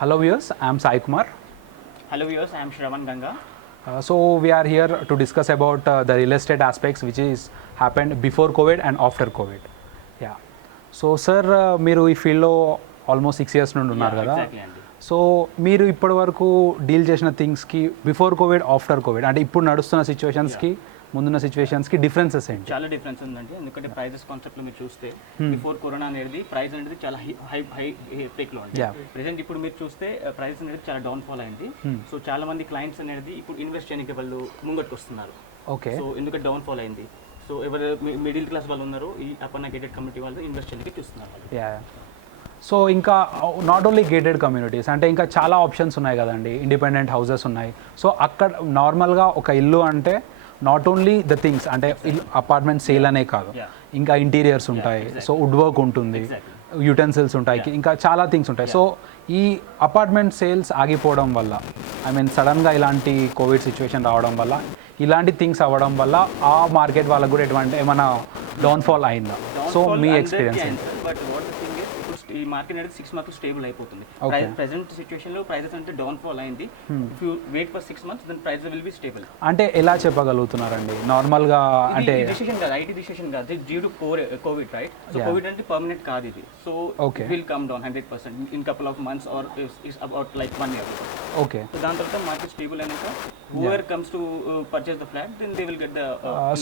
Hello viewers, I am Sai Kumar. Hello viewers, I am Shravan Ganga. So we are here to discuss about the real estate aspects which is happened before COVID and after COVID. Yeah. So sir, మీరు ఈ ఫీల్డ్లో almost 6 years నుండి ఉన్నారు కదా. Exactly అండి. So మీరు ఇప్పటి వరకు డీల్ చేసిన థింగ్స్కి బిఫోర్ కోవిడ్ ఆఫ్టర్ కోవిడ్ అంటే ఇప్పుడు నడుస్తున్న సిచ్యువేషన్స్కి ముందున్న సిచ్యువేషన్స్కి డిఫరెన్సెస్ ఏంటి? చాలా డిఫరెన్స్ ఉందండి, ఎందుకంటే ప్రైజెస్ కాన్సెప్ట్లో మీరు చూస్తే బిఫోర్ కరోనా అనేది ప్రైస్ అనేది చాలా హై పీక్లో ఉంది. ప్రెసెంట్ ఇప్పుడు మీరు చూస్తే ప్రైస్ అనేది చాలా డౌన్ ఫాల్ అయింది. సో చాలా మంది క్లయింట్స్ అనేది ఇప్పుడు ఇన్వెస్ట్ చేయడానికి వాళ్ళు ముంగట్టు వస్తున్నారు. ఓకే. సో ఎందుకంటే డౌన్ ఫాల్ అయింది. సో ఎవరు మిడిల్ క్లాస్ వాళ్ళు ఉన్నారో ఈ అపర్ణ గేటెడ్ కమ్యూనిటీ వాళ్ళు ఇన్వెస్ట్ చేయడానికి చూస్తున్నారు. యా. సో ఇంకా నాట్ ఓన్లీ గేటెడ్ కమ్యూనిటీస్ అంటే ఇంకా చాలా ఆప్షన్స్ ఉన్నాయి కదండి, ఇండిపెండెంట్ హౌసెస్ ఉన్నాయి. సో అక్కడ నార్మల్గా ఒక ఇల్లు అంటే నాట్ ఓన్లీ ద థింగ్స్ అంటే అపార్ట్మెంట్ సేల్ అనే కాదు, ఇంకా ఇంటీరియర్స్ ఉంటాయి, సో వుడ్ వర్క్ ఉంటుంది, యుటెన్సిల్స్ ఉంటాయి, ఇంకా చాలా థింగ్స్ ఉంటాయి. సో ఈ అపార్ట్మెంట్ సేల్స్ ఆగిపోవడం వల్ల ఐ మీన్ సడన్గా ఇలాంటి కోవిడ్ సిచ్యువేషన్ రావడం వల్ల ఇలాంటి థింగ్స్ అవ్వడం వల్ల ఆ మార్కెట్ వాళ్ళకు కూడా ఎటువంటి ఏమైనా డౌన్ఫాల్ అయిందా? సో మీ ఎక్స్పీరియన్స్ ఏంటి? ఈ మార్కెట్ అనేది 6 months స్టేబుల్ అయిపోతుంది. ప్రెసెంట్ సిచ్యువేషన్ లో ప్రైజెస్ అంటే డౌన్ ఫాల్ అయింది. If you wait for 6 months then price will be stable. అంటే ఎలా చెప్పగలుగుతున్నారండి నార్మల్గా? అంటే డిసిషన్ కాదు, ఐటీ డిసిషన్ కాదు, due to Covid right. So Covid అంటే పర్మనెంట్ కాదు ఇది. So will come down 100% in couple of months or is about like 1 year. Okay. So దాని తర్వాత మార్కెట్ స్టేబుల్ అయినాక whoever comes to purchase the flat then they will get the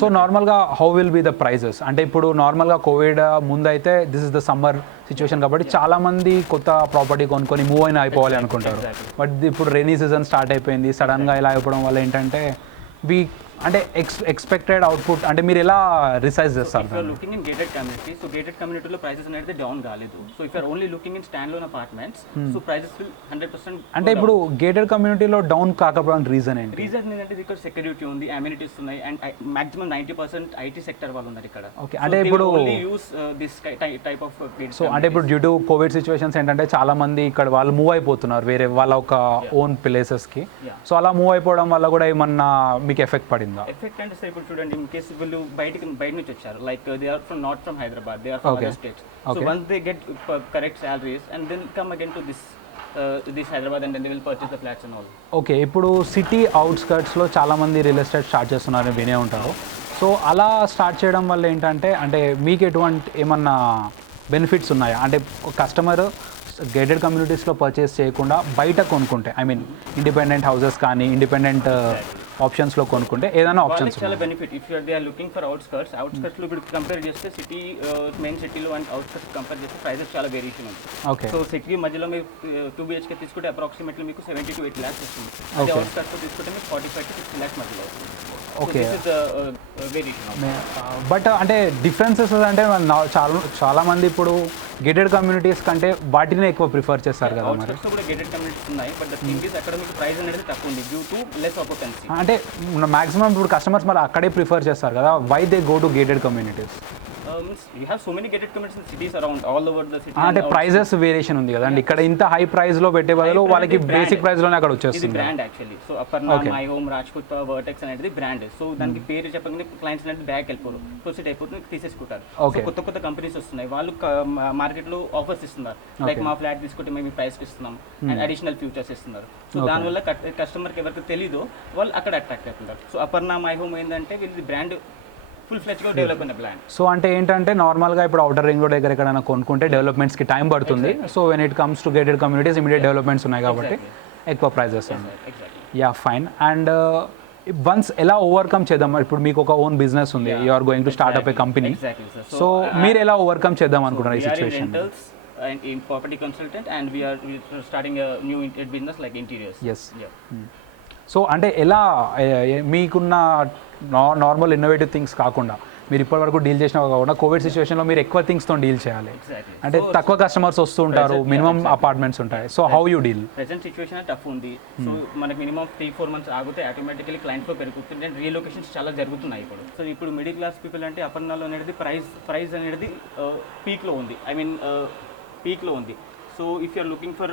so నార్మల్గా how will be the prices? అంటే ఇప్పుడు నార్మల్గా Covid ముందు అయితే this is the summer situation కాబట్టి చాలా మంది కొత్త ప్రాపర్టీ కొనుక్కొని మూవ్ అయినా అయిపోవాలి అనుకుంటారు. బట్ ఇప్పుడు రైనీ సీజన్ స్టార్ట్ అయిపోయింది, సడన్గా ఇలా అయిపోవడం వల్ల ఏంటంటే అంటే ఎక్స్పెక్టెడ్ అవుట్పుట్ అంటే మీరు ఎలా రిసైజ్ చేస్తారు? Looking in gated community, so gated కమ్యూనిటీలో ప్రైసెస్ అనేది డౌన్ కాలేదు. So if are only looking in standalone apartments, so prices will 100%. అంటే ఇప్పుడు గేటెడ్ కమ్యూనిటీలో డౌన్ కాకపోవడానికి రీజన్ ఏంటి? రీజన్ ఏంటంటే ఇక్కడ సెక్యూరిటీ ఉంది, అమ్యూనిటీస్ ఉన్నాయి, అండ్ మాక్సిమం 90% ఐటీ సెక్టర్ వాళ్ళు ఉన్నారు ఇక్కడ. ఓకే. అంటే ఇప్పుడు use this type of. So అంటే ఇప్పుడు డ్యూ టు కోవిడ్ సిచ్యువేషన్స్ ఏంటంటే చాలా మంది ఇక్కడ వాళ్ళు మూవ్ అయిపోతున్నారు వేరే వాళ్ళ ఒక ఓన్ ప్లేసెస్కి. సో అలా మూవ్ అయిపోవడం వల్ల కూడా ఏమన్నా మీకు ఎఫెక్ట్ పడిందా? ఎఫెక్ట్ అంటే సార్ ఇప్పుడు చూడండి, ఇన్ కేసు వీళ్ళు బయట నుంచి వచ్చారు, like they are from not from Hyderabad, they are from other states. So once they get correct salaries and then come again to this Hyderabad and then they will purchase the flats and all. Okay. ఇప్పుడు city అవుట్స్కర్ట్స్లో చాలా మంది real estate start చేస్తున్నారని వినే ఉంటారు. So అలా start చేయడం వల్ల ఏంటంటే అంటే మీకు ఎటువంటి ఏమన్నా బెనిఫిట్స్ ఉన్నాయా? అంటే కస్టమర్ గేటెడ్ కమ్యూనిటీస్లో పర్చేస్ చేయకుండా బయట కొనుక్కుంటే ఐ మీన్ ఇండిపెండెంట్ హౌసెస్ కానీ ఇండిపెండెంట్ ఆప్షన్స్లో కొనుక్కుంటే ఏదైనా ఆప్షన్స్ చాలా benefit. If you're they are looking for అవుట్స్కర్ట్స్లో ఇప్పుడు కంపేర్ చేస్తే సిటీ మెయిన్ సిటీలో అండ్ అవుట్స్కర్ట్స్ కంపేర్ చేస్తే ప్రైజెస్ చాలా వేరియేషన్ ఉంది. ఓకే. సో సిటీ మధ్యలో మీరు 2 BHK తీసుకుంటే అప్రాక్సిమేట్లీ మీకు 70 to 8 lakhs వస్తుంది. అదే అవుట్స్కర్ట్స్లో తీసుకుంటే మీకు 45 to 60 lakhs మధ్యలో వస్తుంది. ఓకే. వేరియేషన్. బట్ అంటే డిఫరెన్సెస్ అంటే చాలా మంది ఇప్పుడు గేటెడ్ కమ్యూనిటీస్ కంటే వాటినే ఎక్కువ ప్రిఫర్ చేస్తారు కదా. మరి కూడా గేటెడ్ కమ్యూనిటీస్ ఉన్నాయి, బట్ ద థింగ్ ఇస్ అక్కడ మీకు ప్రైస్ అనేది తక్కువ ఉంది డ్యూ టు లెస్ ఆపర్చునిటీ. అంటే మాక్సిమం ఇప్పుడు కస్టమర్స్ మరి అక్కడే ప్రిఫర్ చేస్తారు కదా, why they go to gated communities? You have so many gated communities in cities around all over the city. అంటే ప్రైజెస్ వేరియేషన్ ఉంది కదండి, ఇక్కడ ఇంత హై ప్రైస్ లో పెట్టే బదులు వాళ్ళకి బేసిక్ ప్రైస్ లోనే అక్కడ వచ్చేస్తుంది. ఇది brand actually. So Aparna, my home, Rajput, vertex అనేది బ్రాండ్. సో దానికి పేరు చెప్పగానే క్లయింట్స్ అనేది బ్యాక్ వెళ్ళిపోరు, ప్రొసీడ్ అయిపోతుంది, తీసేసుకుంటారు. సో కొత్త కంపెనీస్ వస్తున్నాయి, వాళ్ళు మార్కెట్ లో ఆఫర్స్ ఇస్తున్నారు, లైక్ మా ఫ్లాట్ తీసుకుంటే మేము ప్రైస్ ఇస్తున్నాం అండ్ అడిషనల్ ఫీచర్స్ ఇస్తున్నారు. సో దానివల్ల కస్టమర్కి ఎవరికి తెలీదో వాళ్ళు అక్కడ అట్రాక్ట్ అవుతున్నారు. సో అపర్ణ, మై హోమ్ ఏంటంటే వీళ్ళది బ్రాండ్ ఫుల్ ఫ్లెడ్జ్గా డెవలప్ అయిన బ్రాండ్. సో అంటే ఏంటంటే నార్మల్గా ఇప్పుడు అవుటర్ రింగ్ రోడ్ దగ్గర ఎక్కడైనా కొనుక్కుంటే డెవలప్మెంట్స్కి టైం పడుతుంది. So when it comes to gated communities immediate developments ఉన్నాయి కాబట్టి ఎక్కువ ప్రైజెస్ ఉన్నాయి. Yeah fine. అండ్ వన్స్ ఎలా ఓవర్కమ్ చేద్దాం? ఇప్పుడు మీకు ఒక ఓన్ బిజినెస్ ఉంది, you are going to start up a company. So మీరు ఎలా ఓవర్కమ్ చేద్దాం అనుకుంటున్నారు ఈ situation? And in property consultant and we are starting a new business like interiors. Yes. So అంటే ఎలా మీకున్న నార్మల్ ఇన్నోవేటివ్ థింగ్స్ కాకుండా మీరు ఇప్పటివరకు డీల్ చేసిన కాకుండా కోవిడ్ సిచ్యువేషన్లో మీరు ఎక్కువ థింగ్స్తో డీల్ చేయాలి. అంటే తక్కువ కస్టమర్స్ వస్తూ ఉంటారు, మినిమం అపార్ట్మెంట్స్ ఉంటాయి. So how you deal? Present situation tough ఉంది. సో మనకి మినిమం 3-4 months ఆగితే ఆటోమేటికలీ క్లయింట్ ఫ్లో పెరుగుతుంది అండ్ రీలొకేషన్స్ చాలా జరుగుతున్నాయి ఇప్పుడు. సో ఇప్పుడు మిడిల్ క్లాస్ పీపుల్ అంటే అపర్ణలో అనేది ప్రైస్ అనేది పీక్లో ఉంది, ఐ మీన్ పీక్లో ఉంది. So if you are looking for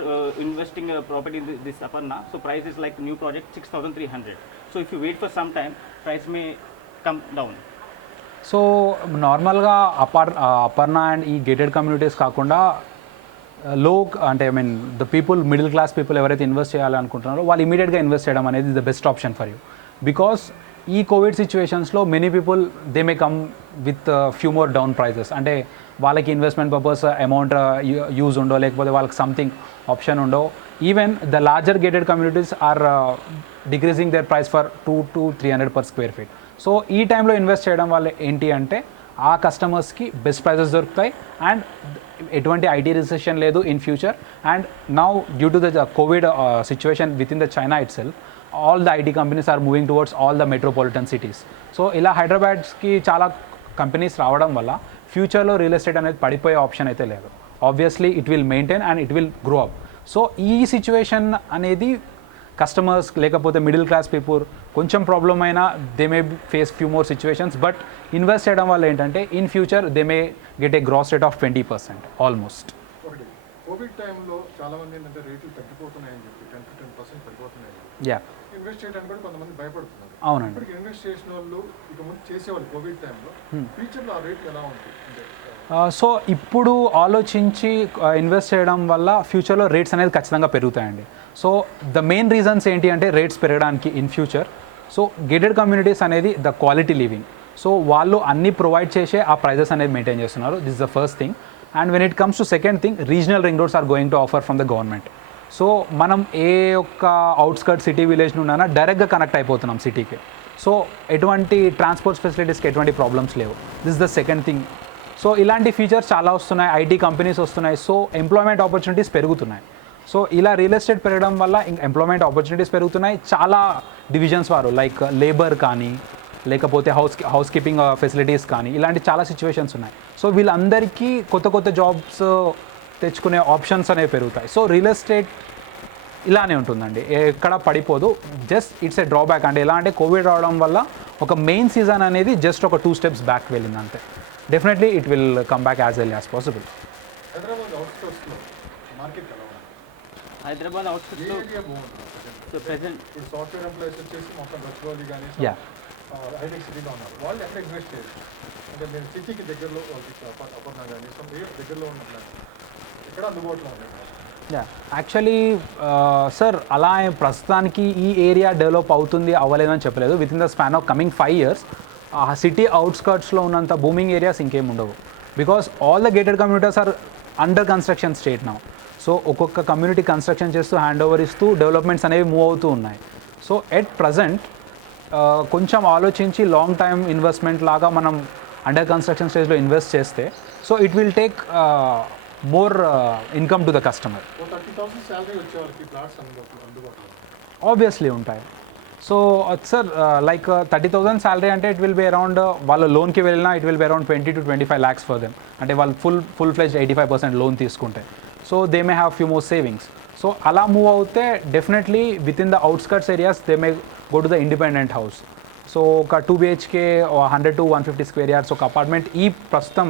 investing a property in this Aparna, so price is like new project 6,300. So if you wait for some time, price may come down. సో నార్మల్గా Aparna and ఈ gated communities కాకుండా లో అంటే I mean the people middle class people ఎవరైతే invest చేయాలనుకుంటున్నారో వాళ్ళు ఇమీడియట్గా ఇన్వెస్ట్ చేయడం అనేది the best option for you. Because ఈ కోవిడ్ సిచ్యువేషన్స్లో many people they may come with few more down prices. అంటే వాళ్ళకి ఇన్వెస్ట్మెంట్ పర్పస్ అమౌంట్ యూజ్ ఉండో, లేకపోతే వాళ్ళకి సంథింగ్ ఆప్షన్ ఉండో. Even the larger gated communities are decreasing their price for 200 to 300 per square feet. సో ఈ టైంలో ఇన్వెస్ట్ చేయడం వల్ల ఏంటి అంటే ఆ కస్టమర్స్కి బెస్ట్ ప్రైజెస్ దొరుకుతాయి అండ్ ఎటువంటి ఐటీ రిసెషన్ లేదు in future. And now due to the Covid situation within the China itself, all the IT companies are moving towards all the metropolitan cities. So ఇలా హైదరాబాద్కి చాలా companies రావడం వల్ల ఫ్యూచర్లో real estate అనేది పడిపోయే option అయితే లేదు. Obviously it will maintain and it will grow up. So ఈ సిచ్యువేషన్ అనేది కస్టమర్స్ లేకపోతే మిడిల్ క్లాస్ పీపుల్ కొంచెం ప్రాబ్లమ్ అయినా they may face few more situations. But invest చేయడం వల్ల ఏంటంటే in future they may get a gross rate of 20% almost. ఒకటి Covid టైంలో చాలా మంది ఏంటంటే రేట్లు తగ్గిపోతున్నాయని చెప్పి 10 to 10% తగ్గిపోతున్నాయి. యా, ఇన్వెస్ట్ చేయడానికి కూడా కొంతమంది భయపడుతున్నారు. అవునండి. ఇప్పటికి ఇన్వెస్ట్ చేసిన వాళ్ళు ఇక ముందు చేసేవాళ్ళు కోవిడ్ టైంలో ఫ్యూచర్లో ఆ రేట్లు ఎలా ఉంటుంది అంటే సో ఇప్పుడు ఆలోచించి ఇన్వెస్ట్ చేయడం వల్ల ఫ్యూచర్లో రేట్స్ అనేది ఖచ్చితంగా పెరుగుతాయండి. సో ద మెయిన్ రీజన్స్ ఏంటి అంటే రేట్స్ పెరగడానికి in future. So gated communities అనేది ద క్వాలిటీ లివింగ్. సో వాళ్ళు అన్ని ప్రొవైడ్ చేసే ఆ ప్రైజెస్ అనేది మెయింటైన్ చేస్తున్నారు. This the first thing. And when it comes to second thing, regional ring roads are going to offer from the government. So మనం ఏ ఒక్క అవుట్స్కర్ట్ సిటీ విలేజ్ నుండి డైరెక్ట్గా కనెక్ట్ అయిపోతున్నాం సిటీకి. సో ఎటువంటి ట్రాన్స్పోర్ట్ ఫెసిలిటీస్కి ఎటువంటి ప్రాబ్లమ్స్ లేవు. This the second thing. So ఇలాంటి ఫీచర్స్ చాలా వస్తున్నాయి, ఐటీ కంపెనీస్ వస్తున్నాయి. సో ఎంప్లాయ్మెంట్ ఆపర్చునిటీస్ పెరుగుతున్నాయి. సో ఇలా రియల్ ఎస్టేట్ పెరగడం వల్ల ఎంప్లాయ్మెంట్ ఆపర్చునిటీస్ పెరుగుతున్నాయి. చాలా డివిజన్స్ వారు లైక్ లేబర్ కానీ లేకపోతే హౌస్ కీపింగ్ ఫెసిలిటీస్ కానీ ఇలాంటి చాలా సిచ్యువేషన్స్ ఉన్నాయి. సో వీళ్ళందరికీ కొత్త కొత్త జాబ్స్ తెచ్చుకునే ఆప్షన్స్ అనేవి పెరుగుతాయి. సో రియల్ ఎస్టేట్ ఇలానే ఉంటుందండి, ఎక్కడ పడిపోదు. Just it's a drawback. అంటే ఎలా అంటే కోవిడ్ రావడం వల్ల ఒక మెయిన్ సీజన్ అనేది జస్ట్ ఒక 2 steps బ్యాక్ వెళ్ళింది అంతే. Definitely it will come back as early as possible. Hyderabad అవుట్స్కర్ట్స్లో మార్కెట్ ఎలా ఉంది? హైదరాబాద్ ఏ అవుట్స్కట్స్లో ఏరియా బాగుంటుంది? సో ప్రెసెంట్ ఇప్పుడు సాఫ్ట్వేర్ ఎంప్లాయీస్ వచ్చేసి మొత్తం గచ్చిబౌలి కానీ యా, హైటెక్ సిటీలో ఉన్నారు. వాళ్ళు ఎక్కడ ఇన్వెస్ట్ చేయరు అంటే నేను సిటీకి దగ్గరలో వాళ్ళకి అపర్ణ కానీ దగ్గరలో ఉన్న ప్లాన్స్ ఎక్కడ అందుబాటులో ఉన్నాయి? యా, యాక్చువల్లీ సార్ అలా ప్రస్తుతానికి ఈ ఏరియా డెవలప్ అవుతుంది అవ్వలేదని చెప్పలేదు. Within the span of coming 5 years ఆ సిటీ అవుట్స్కర్ట్స్లో ఉన్నంత బూమింగ్ ఏరియాస్ ఇంకేం ఉండవు. Because all the gated communities are under construction state now. So ఒక్కొక్క కమ్యూనిటీ కన్స్ట్రక్షన్ చేస్తూ హ్యాండ్ ఓవర్ ఇస్తూ డెవలప్మెంట్స్ అనేవి మూవ్ అవుతూ ఉన్నాయి. సో ఎట్ ప్రజెంట్ కొంచెం ఆలోచించి లాంగ్ టైమ్ ఇన్వెస్ట్మెంట్ లాగా మనం అండర్ కన్స్ట్రక్షన్ స్టేజ్లో ఇన్వెస్ట్ చేస్తే so it will take more income to the customer. 30,000 salary వచ్చే వాళ్ళకి ప్లాట్స్ అందుబాటులో ఆబ్వియస్లీ ఉంటాయి. సో సార్ లైక్ 30,000 శాలరీ అంటే ఇట్ విల్ బి అరౌండ్ వాళ్ళ లోన్కి వెళ్ళినా it will be around 20 to 25 lakhs for them. అంటే వాళ్ళు ఫుల్ ఫ్లెజ్డ్ 85% లోన్ తీసుకుంటే so they may have few more savings. So అలా మూవ్ అవుతే definitely with in the outskirts areas they may go to the independent house. So ఒక 2 BHK 100 to 150 square yards ఒక apartment ఈ ప్రస్తుతం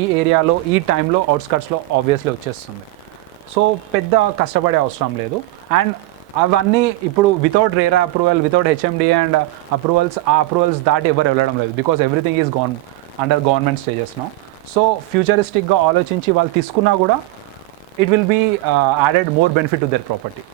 ఈ ఏరియాలో ఈ టైంలో అవుట్స్కర్ట్స్లో ఆబ్వియస్లీ వచ్చేస్తుంది. సో పెద్ద కష్టపడే అవసరం లేదు. అండ్ అవన్నీ ఇప్పుడు without RERA approval, without HMD and approvals దాటి ఎవరు వెళ్ళడం లేదు. Because everything is under government stages now. So ఫ్యూచరిస్టిక్గా ఆలోచించి వాళ్ళు తీసుకున్నా కూడా it will be added more benefit to their property.